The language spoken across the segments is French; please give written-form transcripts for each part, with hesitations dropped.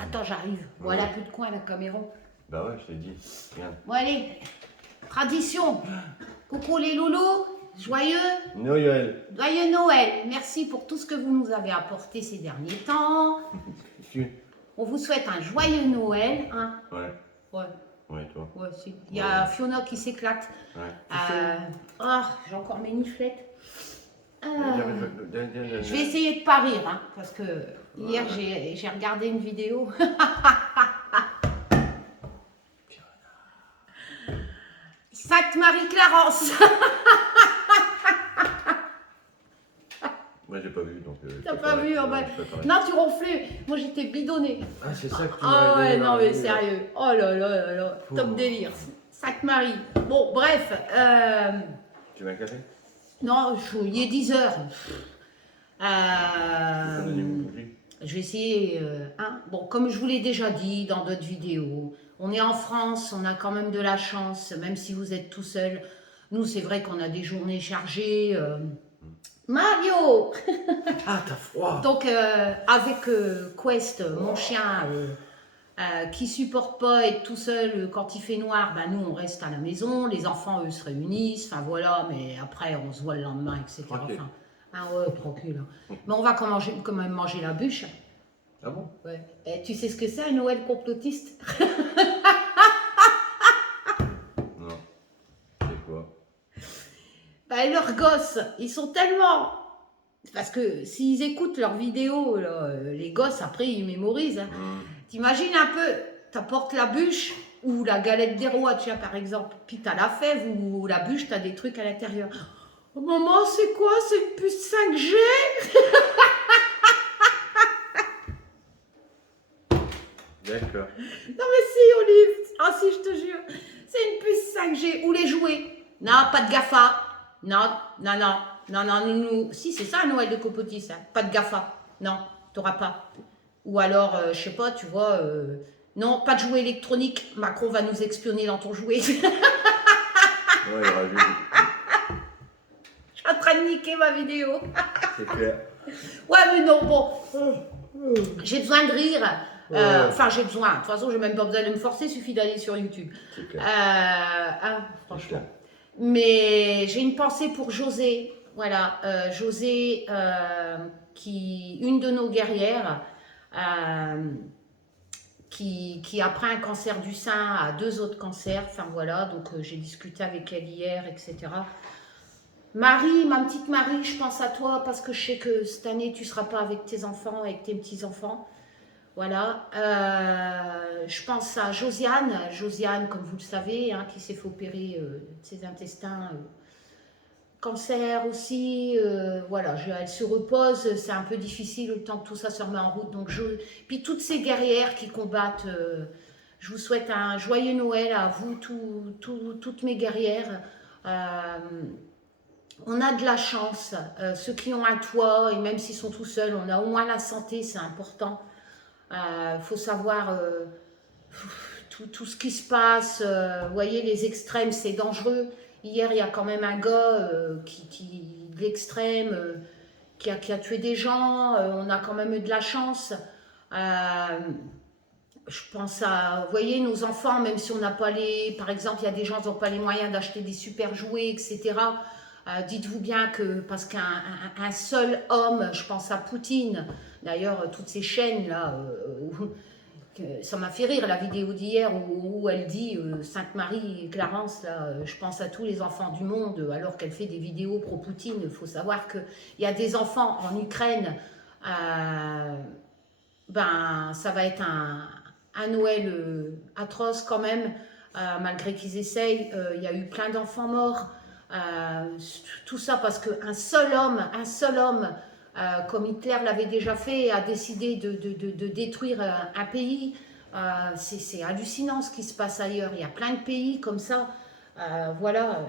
Attends, j'arrive. Voilà, plus de coin la caméra. Bah ouais, je t'ai dit. Regarde. Bon, allez. Tradition. Coucou les loulous. Joyeux Noël. Noël. Merci pour tout ce que vous nous avez apporté ces derniers temps. On vous souhaite un joyeux Noël. Hein. Ouais. Ouais. Ouais, toi. Ouais, si. Il y a Fiona qui s'éclate. Ouais. Oh, j'ai encore mes niflettes. Je Je vais essayer de pas rire, hein, parce que hier j'ai regardé une vidéo. Sainte-Marie-Clarence. Moi j'ai pas vu donc. T'as pas vu? Non, tu ronflais. Moi j'étais bidonnée. Ah, c'est ça que tu Ah m'as ouais, dit, non là, mais oui, sérieux. Oh là là là là. Top délire. Sainte-Marie. Bon, bref. Tu veux un café? Non, il est 10h. Je vais essayer. Hein. Bon, comme je vous l'ai déjà dit dans d'autres vidéos, on est en France, on a quand même de la chance, même si vous êtes tout seul. Nous, c'est vrai qu'on a des journées chargées. Mario. Ah, t'as froid. Donc, avec Quest, mon chien, qui supporte pas être tout seul quand il fait noir, ben nous, on reste à la maison. Les enfants, eux, se réunissent. Enfin, voilà, mais après, on se voit le lendemain, etc. Tranquille. Enfin, ah ouais, tranquille. Mais on va quand même manger la bûche. Ah bon? Ouais. Et tu sais ce que c'est, un Noël complotiste? Non. C'est quoi? Ben, leurs gosses, ils sont tellement... Parce que s'ils écoutent leurs vidéos, là, les gosses, après, ils mémorisent. Hein. T'imagines un peu, t'apportes la bûche ou la galette des rois, tu vois, par exemple, puis t'as la fève ou la bûche, t'as des trucs à l'intérieur. Oh, maman, c'est quoi? C'est une puce 5G? D'accord. Non mais si, Olive, ah si, je te jure, c'est une puce 5G. Ou les jouets. Non, pas de GAFA. Non, non, non, non, non, nous. Si, c'est ça, un Noël de Copotis, ça. Pas de GAFA. Non, t'auras pas. Ou alors, je sais pas, tu vois, non, pas de jouets électroniques. Macron va nous espionner dans ton jouet. Ouais, il rajoute. Je suis en train de niquer ma vidéo. C'est clair. Ouais, mais non, bon. J'ai besoin de rire. Ouais. Enfin, j'ai besoin. De toute façon, j'ai même pas besoin de me forcer, il suffit d'aller sur YouTube. C'est clair. Franchement. Mais j'ai une pensée pour José. Voilà, José, une de nos guerrières, qui après un cancer du sein a 2 autres cancers. Enfin voilà, donc j'ai discuté avec elle hier, etc. Marie, ma petite Marie, je pense à toi parce que je sais que cette année tu seras pas avec tes enfants, avec tes petits-enfants. Voilà. Je pense à Josiane, comme vous le savez, hein, qui s'est fait opérer de ses intestins. Cancer aussi, voilà, elle se repose, c'est un peu difficile le temps que tout ça se remet en route. Donc puis toutes ces guerrières qui combattent, je vous souhaite un joyeux Noël à vous, toutes mes guerrières. On a de la chance, ceux qui ont un toit, et même s'ils sont tout seuls, on a au moins la santé, c'est important. Faut savoir tout ce qui se passe, vous voyez, les extrêmes, c'est dangereux. Hier, il y a quand même un gars de l'extrême qui a tué des gens. On a quand même eu de la chance. Je pense à, vous voyez, nos enfants, même si on n'a pas les... Par exemple, il y a des gens qui n'ont pas les moyens d'acheter des super jouets, etc. Dites-vous bien que, parce qu'un seul homme, je pense à Poutine, d'ailleurs, toutes ces chaînes-là... ça m'a fait rire la vidéo d'hier où elle dit Sainte-Marie Clarence, là, je pense à tous les enfants du monde, alors qu'elle fait des vidéos pro-Poutine. Il faut savoir qu'il y a des enfants en Ukraine, ben, ça va être un Noël atroce quand même, malgré qu'ils essayent. Il y a eu plein d'enfants morts. Tout ça parce qu'un seul homme, comme Hitler l'avait déjà fait, a décidé de détruire un pays. C'est hallucinant ce qui se passe ailleurs. Il y a plein de pays comme ça. Voilà.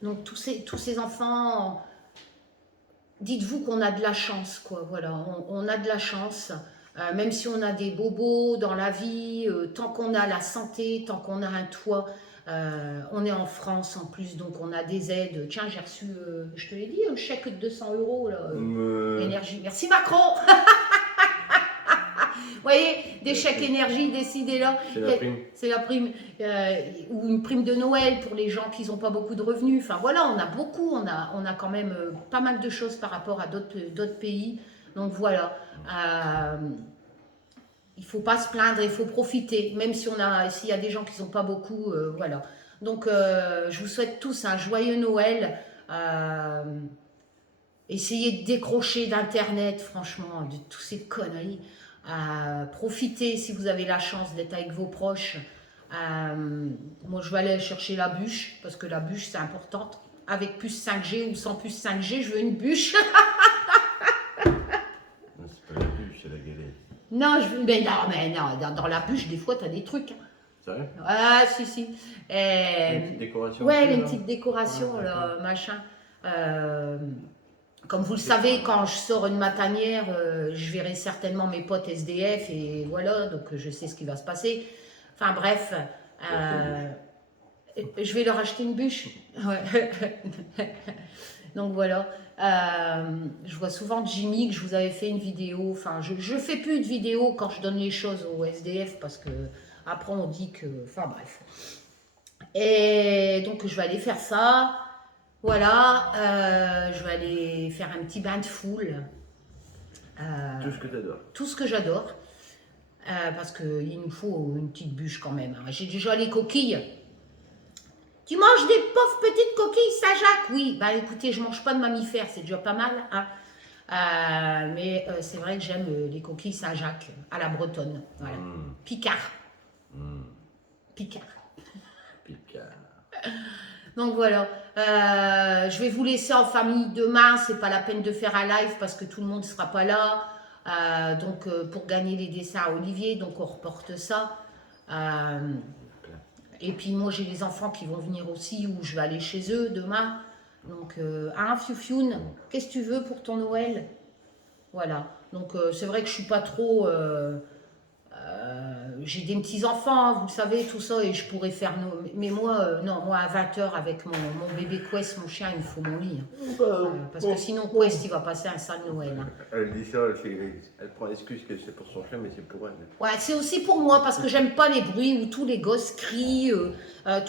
Donc tous ces enfants, dites-vous qu'on a de la chance, quoi. Voilà, on a de la chance. Même si on a des bobos dans la vie, tant qu'on a la santé, tant qu'on a un toit. On est en France en plus, donc on a des aides. Tiens, j'ai reçu, je te l'ai dit, un chèque de 200 € là, énergie. Merci Macron. voyez, des chèques énergie, décidez-là. C'est la prime. C'est la prime, ou une prime de Noël pour les gens qui n'ont pas beaucoup de revenus. Enfin voilà, on a beaucoup, on a quand même pas mal de choses par rapport à d'autres pays. Donc voilà. Il ne faut pas se plaindre, il faut profiter, même si s'il y a des gens qui n'ont pas beaucoup, voilà. Donc, je vous souhaite tous un joyeux Noël. Essayez de décrocher d'Internet, franchement, de toutes ces conneries. Profitez si vous avez la chance d'être avec vos proches. Moi, je vais aller chercher la bûche, parce que la bûche, c'est important. Avec puce 5G ou sans puce 5G, je veux une bûche. Non, c'est pas la bûche, c'est la galette. Non, mais non, dans la bûche, des fois, tu as des trucs. Sérieux? Ah, si. Une petite décoration. Ouais, aussi, les là. petites décorations, Ouais, là, machin. Comme vous le savez, quand je sors une matanière, je verrai certainement mes potes SDF et voilà, donc je sais ce qui va se passer. Enfin bref, je vais leur acheter une bûche. Ouais. Donc voilà. Je vois souvent Jimmy que je vous avais fait une vidéo. Enfin, je fais plus de vidéos quand je donne les choses au SDF parce que après on dit que. Enfin bref. Et donc je vais aller faire ça. Voilà. Je vais aller faire un petit bain de foule. Tout ce que t'adores. Tout ce que j'adore. Parce qu'il nous faut une petite bûche quand même. Hein. J'ai déjà les coquilles. Tu manges des pauvres petites coquilles Saint-Jacques? Oui, bah écoutez, je mange pas de mammifères, c'est déjà pas mal. Hein. Mais c'est vrai que j'aime les coquilles Saint-Jacques à la bretonne. Voilà. Picard. Picard. Donc voilà. Je vais vous laisser en famille demain. C'est pas la peine de faire un live parce que tout le monde ne sera pas là. Donc pour gagner les dessins à Olivier, donc on reporte ça. Et puis moi j'ai les enfants qui vont venir aussi où je vais aller chez eux demain. Donc Fioufioun, qu'est-ce que tu veux pour ton Noël? Voilà. Donc c'est vrai que je suis pas trop. J'ai des petits enfants, vous le savez, tout ça, et je pourrais faire. Mais moi, non, moi à 20h avec mon bébé Quest, mon chien, il me faut mon lit. Hein. Parce que sinon Quest il va passer un sale Noël. Hein. Elle dit ça, elle prend l'excuse que c'est pour son chien, mais c'est pour elle. Ouais, c'est aussi pour moi parce que j'aime pas les bruits où tous les gosses crient,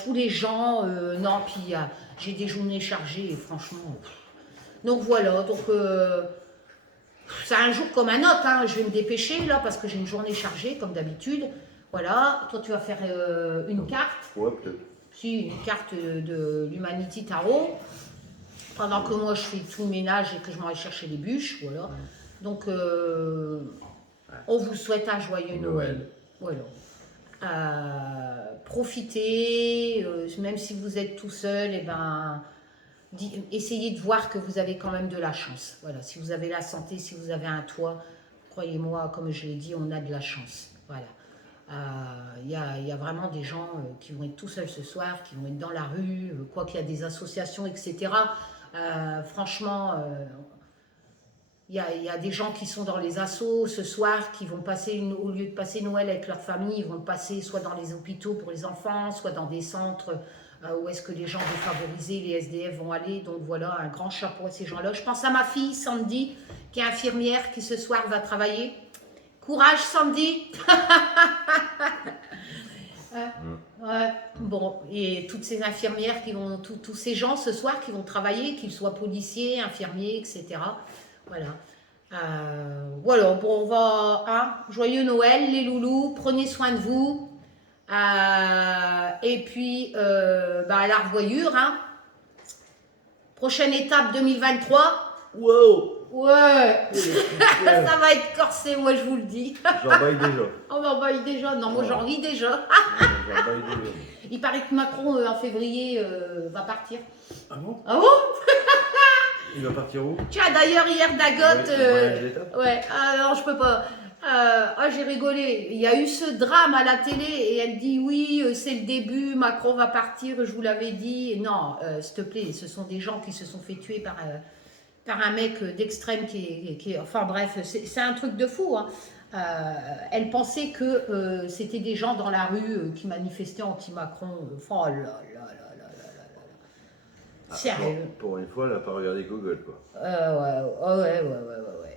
tous les gens. Non, puis j'ai des journées chargées et franchement. Donc voilà, donc c'est un jour comme un autre. Hein. Je vais me dépêcher là parce que j'ai une journée chargée comme d'habitude. Voilà, toi tu vas faire une carte. Ouais, peut-être. Si, une carte de l'Humanity Tarot. Pendant que moi je fais tout le ménage et que je m'en vais chercher les bûches. Voilà. Donc. On vous souhaite un joyeux Noël. Voilà. Profitez, même si vous êtes tout seul, essayez de voir que vous avez quand même de la chance. Voilà. Si vous avez la santé, si vous avez un toit, croyez-moi, comme je l'ai dit, on a de la chance. Voilà. Il y a vraiment des gens qui vont être tout seuls ce soir, qui vont être dans la rue, quoi qu'il y a des associations, etc. Franchement. Il y a des gens qui sont dans les assos ce soir, qui vont passer, au lieu de passer Noël avec leur famille, ils vont le passer soit dans les hôpitaux pour les enfants, soit dans des centres où est-ce que les gens défavorisés, les SDF vont aller. Donc voilà, un grand chapeau à ces gens-là. Je pense à ma fille, Sandy, qui est infirmière, qui ce soir va travailler. Courage, Sandy. Ouais, bon, et toutes ces infirmières qui vont, tous ces gens ce soir qui vont travailler, qu'ils soient policiers, infirmiers, etc. Voilà. Voilà, bon, on va. Hein, joyeux Noël, les loulous. Prenez soin de vous. Et puis, à la revoyure. Hein. Prochaine étape 2023. Wow! Ouais! Ça va être corsé, moi, je vous le dis. J'en baille déjà. On m'en baille déjà. Non, moi, j'en ris déjà. J'en baille déjà. Il paraît que Macron, en février, va partir. Ah bon? Ah bon? Il va partir où? Tiens, d'ailleurs, hier, Dagotte. Ouais, non, je peux pas. J'ai rigolé. Il y a eu ce drame à la télé et elle dit oui, c'est le début, Macron va partir, je vous l'avais dit. Non, s'il te plaît, ce sont des gens qui se sont fait tuer par un mec d'extrême qui est. Enfin bref, c'est un truc de fou. Hein. Elle pensait que c'était des gens dans la rue qui manifestaient anti-Macron. Oh là là là là là là là. Sérieux. Pour une fois, elle n'a pas regardé Google, quoi. Ouais.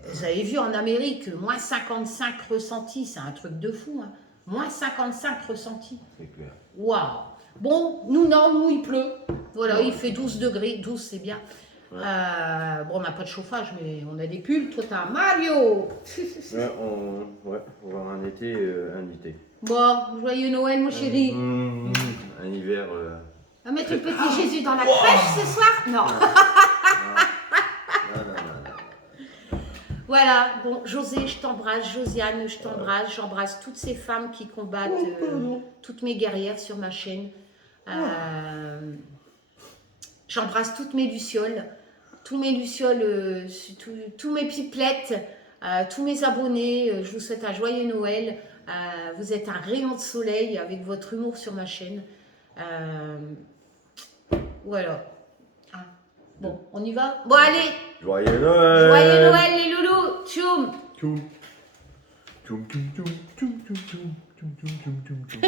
Vous avez vu en Amérique, moins 55 ressentis, c'est un truc de fou. Hein. Moins 55 ressentis. C'est clair. Waouh. Bon, nous, il pleut. Voilà, Ouais, il fait 12 degrés. 12, c'est bien. Ouais. Bon, on n'a pas de chauffage, mais on a des pulls. Toi, t'as un Mario. On va avoir un été invité. Bon, joyeux Noël, mon chéri. Un hiver. On va mettre le petit Jésus dans la crèche ce soir? Non. Non. Voilà, bon, José, je t'embrasse, Josiane, je t'embrasse, j'embrasse toutes ces femmes qui combattent, toutes mes guerrières sur ma chaîne. J'embrasse toutes mes lucioles, tous mes lucioles, tous mes pipelettes, tous mes abonnés. Je vous souhaite un joyeux Noël. Vous êtes un rayon de soleil avec votre humour sur ma chaîne. Voilà. Ah, bon, on y va? Bon, allez! Joyeux Noël! Joyeux Noël, les loulous! Tchoum! Tchoum. Tchoum, tchoum, tchoum, tchoum, tchoum, tchoum, tchoum, tchoum, tchoum, tchoum.